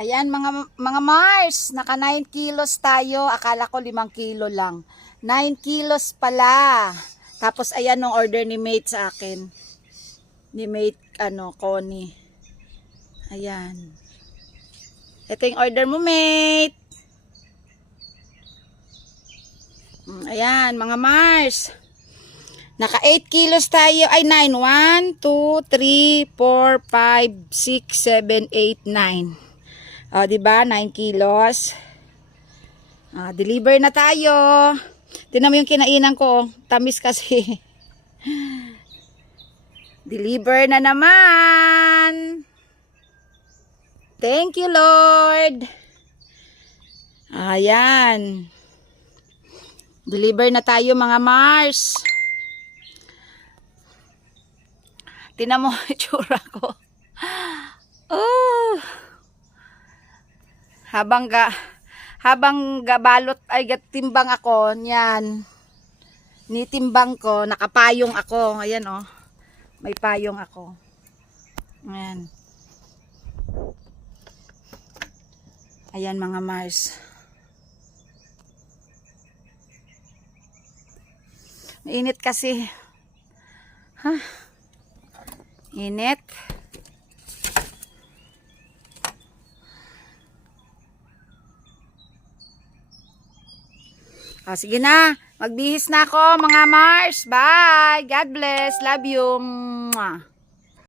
Ayan mga Mars, naka 9 kilos tayo. Akala ko 5 kilo lang. 9 kilos pala. Tapos ayan yung order ni Mate sa akin. Ni Mate Connie. Ayan. Ito yung order mo, Mate. Ayan mga Mars. Naka 8 kilos tayo. Ay 9. 1, 2, 3, 4, 5, 6, 7, 8, 9. O, diba? 9 kilos. Deliver na tayo. Tingnan mo yung kinainan ko. Tamis kasi. Deliver na naman. Thank you, Lord. Ayan. Deliver na tayo, mga Mars. Tingnan mo yung tsura ko. Oh. Habang gabalot ay timbang ako, niyan. Nitimbang ko, nakapayong ako. Ayan oh. May payong ako. Ayan. Ayan mga Mars. Mainit kasi. Init. Sige na. Magbihis na ako mga Mars. Bye. God bless. Love you. Mwah.